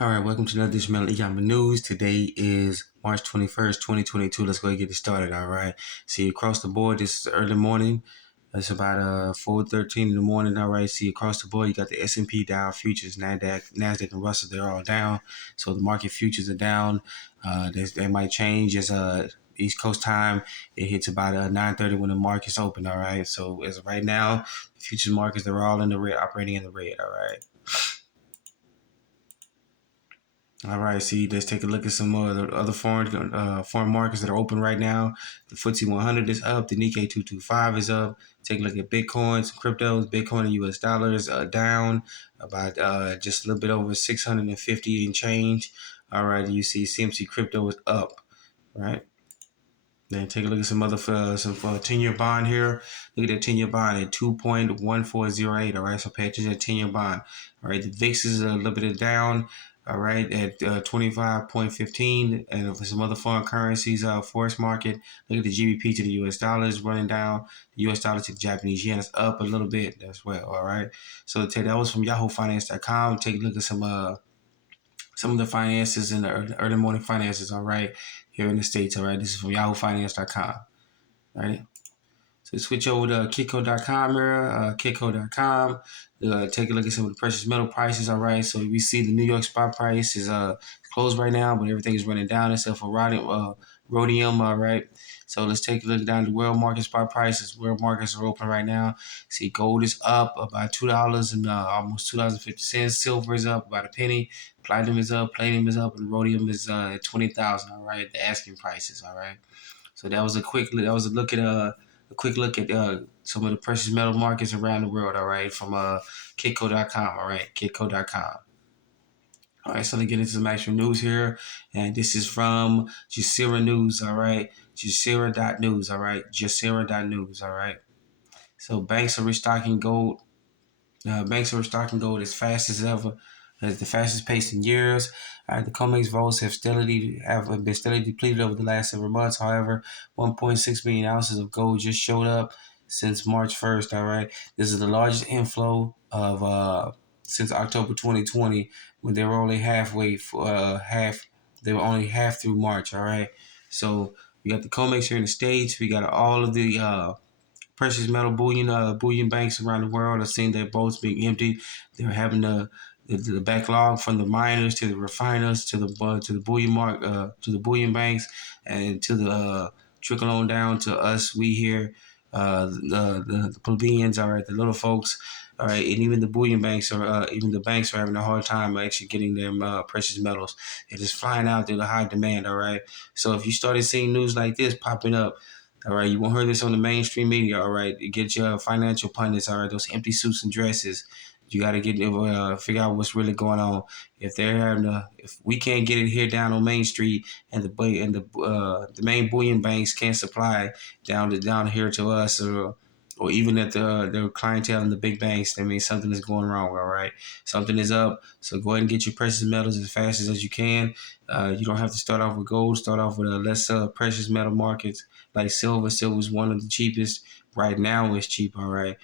All right, welcome to another edition of Economic News. Today is March 21st, 2022. Let's go ahead and get it started, all right? See, across the board, this is early morning. It's about 4:13 in the morning, all right? See, across the board, you got the S&P Dow futures, NASDAQ, and Russell. They're all down. So the market futures are down. They might change as East Coast time. It hits about 9:30 when the market's open, all right? So as of right now, the futures markets, they're all in the red, operating in the red, all right? All right, see, let's take a look at some other foreign markets that are open right now. The FTSE 100 is up. The Nikkei 225 is up. Take a look at Bitcoin, some cryptos. Bitcoin and US dollars down about just a little bit over 650 and change. All right, you see CMC crypto is up, right? Then take a look at some other 10-year bond here. Look at that 10-year bond at 2.1408. All right, so pay attention to 10-year bond. All right, the VIX is a little bit down. All right, at 25.15. And for some other foreign currencies, forex market, look at the GBP to the US dollars running down. The US dollar to the Japanese yen is up a little bit as well. All right, so that was from YahooFinance.com. Take a look at some of the finances in the early morning finances. All right, here in the States. All right, this is from YahooFinance.com. All right. So switch over to Kitco.com here, Kitco.com. Take a look at some of the precious metal prices. All right, so we see the New York spot price is closed right now, but everything is running down except for rhodium. All right, so let's take a look down the world market spot prices. World markets are open right now. See, gold is up about $2 and almost $2.50. Silver is up about a penny. Platinum is up, and rhodium is at 20,000. All right, the asking prices. All right. So that was a quick look at some of the precious metal markets around the world. All right, from Kitco.com. All right, Kitco.com. All right, so let's get into some actual news here, and this is from Jacera News. All right, Jacera.news. All right, Jacera.news. All right. So banks are restocking gold. Banks are restocking gold as fast as ever, as the fastest pace in years. The COMEX votes have been steadily depleted over the last several months. However, 1.6 million ounces of gold just showed up since March 1st. All right, this is the largest inflow of since October 2020, when they were only They were only half through March. All right, so we got the COMEX here in the States. We got all of the precious metal bullion banks around the world are seeing their boats being emptied. They're having the backlog from the miners to the refiners to the bullion banks and to the trickle on down to us. We here, the plebeians, all right, the little folks. All right, and even the bullion banks even the banks are having a hard time actually getting them precious metals. They're just flying out due to high demand. All right, so if you started seeing news like this popping up, all right, you won't hear this on the mainstream media. All right, get your financial pundits. All right, those empty suits and dresses. You got to figure out what's really going on. If we can't get it here down on Main Street, and the main bullion banks can't supply down here to us, or even at the clientele in the big banks, that means something is going wrong. All right, something is up. So go ahead and get your precious metals as fast as you can. You don't have to start off with gold. Start off with a less precious metal markets like silver. Silver is one of the cheapest right now. It's cheap. All right.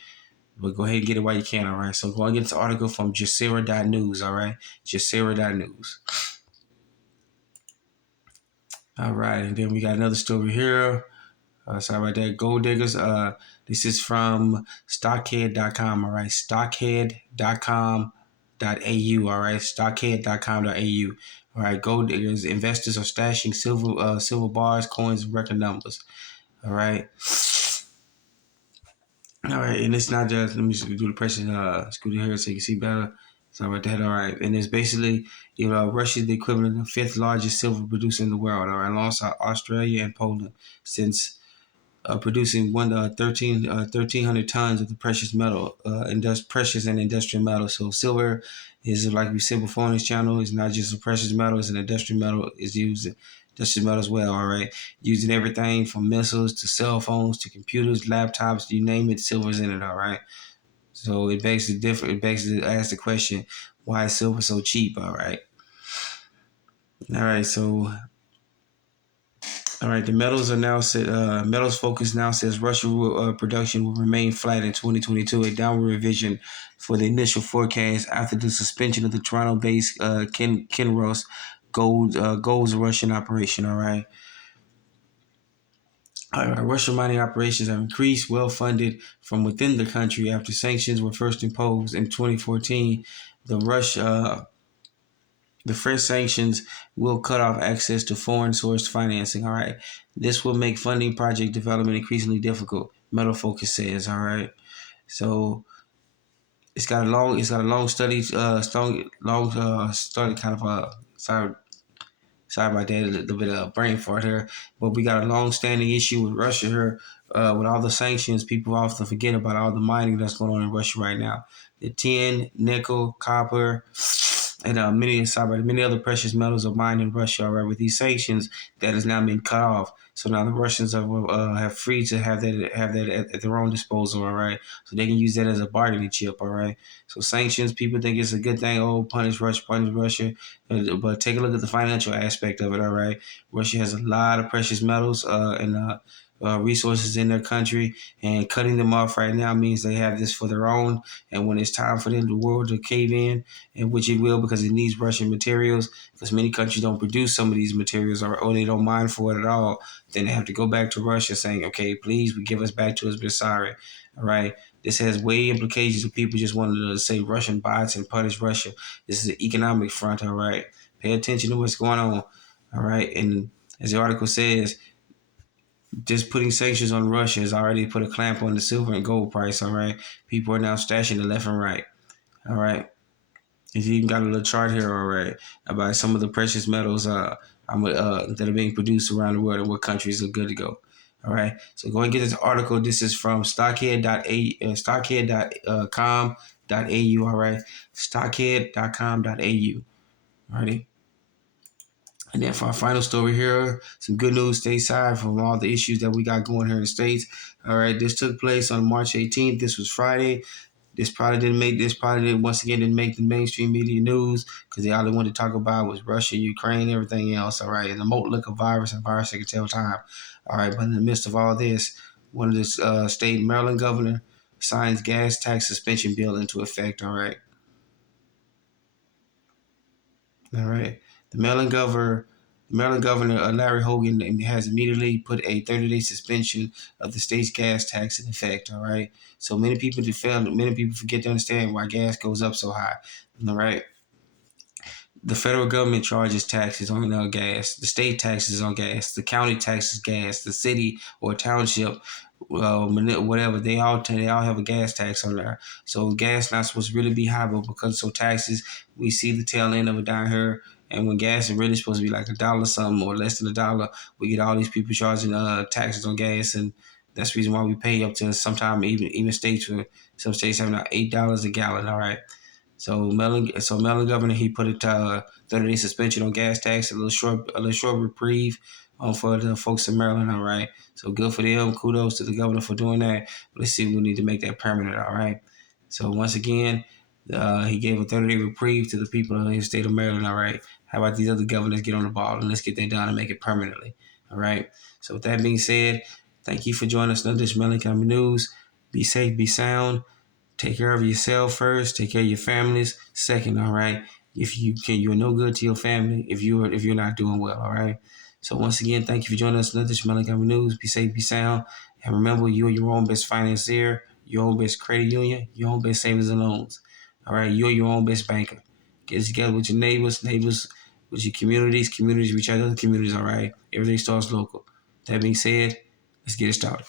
But go ahead and get it while you can, all right? So go and get this article from Jacera.news, all right? Jacera.news. All right, and then we got another story here. Sorry about that. Gold diggers. This is from stockhead.com, all right? Stockhead.com.au, all right? Stockhead.com.au. All right, gold diggers. Investors are stashing silver bars, coins, record numbers. All right. All right, and it's not just, let me just do the pressure scooter here so you can see better. Sorry about that. All right, and it's basically, Russia is the equivalent of the fifth largest silver producer in the world. All right, alongside Australia and Poland, since producing 1,300 tons of the precious metal, precious and industrial metal. So silver is, like we said before on this channel, is not just a precious metal; it's an industrial metal. It's used industrial metal as well. All right, using everything from missiles to cell phones to computers, laptops, you name it, silver's in it. All right. So it begs to ask the question, why is silver so cheap? All right. So All right, the metals are now set. Metals focus now says Russia production will remain flat in 2022, a downward revision for the initial forecast after the suspension of the Toronto-based Kinross gold's Russian operation. All right, Russian mining operations have increased, well funded from within the country after sanctions were first imposed in 2014. The Russia the French sanctions will cut off access to foreign sourced financing. All right. This will make funding project development increasingly difficult, Metal Focus says. All right. So it's got a long study, long study kind of sorry about that, a little bit of brain fart here. But we got a long-standing issue with Russia here. With all the sanctions, people often forget about all the mining that's going on in Russia right now. The tin, nickel, copper, and many other precious metals are mined in Russia. All right, with these sanctions, that has now been cut off. So now the Russians have free to have that at their own disposal. All right, so they can use that as a bargaining chip. All right, so sanctions, people think it's a good thing. Oh, punish Russia, punish Russia. But take a look at the financial aspect of it. All right, Russia has a lot of precious metals and resources in their country, and cutting them off right now means they have this for their own. And when it's time for them, the world to cave in, and which it will because it needs Russian materials, because many countries don't produce some of these materials or they don't mine for it at all, then they have to go back to Russia saying, okay, please, we give us back to us, but sorry. All right. This has way implications of people just wanting to say Russian bots and punish Russia. This is an economic front, all right? Pay attention to what's going on, all right? And as the article says, just putting sanctions on Russia has already put a clamp on the silver and gold price, all right? People are now stashing the left and right, all right? He's even got a little chart here, all right, about some of the precious metals that are being produced around the world and what countries are good to go. All right, so go and get this article. This is from stockhead.com.au. All right, stockhead.com.au. All righty. And then for our final story here, some good news stateside from all the issues that we got going here in the States. All right, this took place on March 18th. This was Friday. Once again didn't make the mainstream media news because all they wanted to talk about was Russia, Ukraine, everything else. All right, and the moat look of virus and virus that can tell time. All right, but in the midst of all this, one of the state Maryland governor signs gas tax suspension bill into effect. All right. The Maryland Governor Larry Hogan has immediately put a 30-day suspension of the state's gas tax in effect. All right. So many people forget to understand why gas goes up so high. All right. The federal government charges taxes on gas. The state taxes on gas. The county taxes gas. The city or township, whatever, they all have a gas tax on there. So gas not supposed to really be high, but because so taxes, we see the tail end of it down here. And when gas is really supposed to be like $1 something or less than $1, we get all these people charging taxes on gas, and that's the reason why we pay up to sometimes even some states having $8 a gallon. All right. So Mellon governor, he put a 30-day suspension on gas tax, a little short reprieve for the folks in Maryland. All right. So good for them. Kudos to the governor for doing that. Let's see if we need to make that permanent. All right. So once again, he gave a 30-day reprieve to the people in the state of Maryland. All right. How about these other governors get on the ball and let's get that done and make it permanently. All right. So with that being said, thank you for joining us on this Maryland County News. Be safe, be sound. Take care of yourself first. Take care of your families second. All right. If you can, you're no good to your family if you're not doing well. All right. So once again, thank you for joining us. Another Montgomery News. Be safe, be sound, and remember, you're your own best financier, your own best credit union, your own best savings and loans. All right. You're your own best banker. Get together with your neighbors with your communities reach out to other communities. All right. Everything starts local. That being said, let's get it started.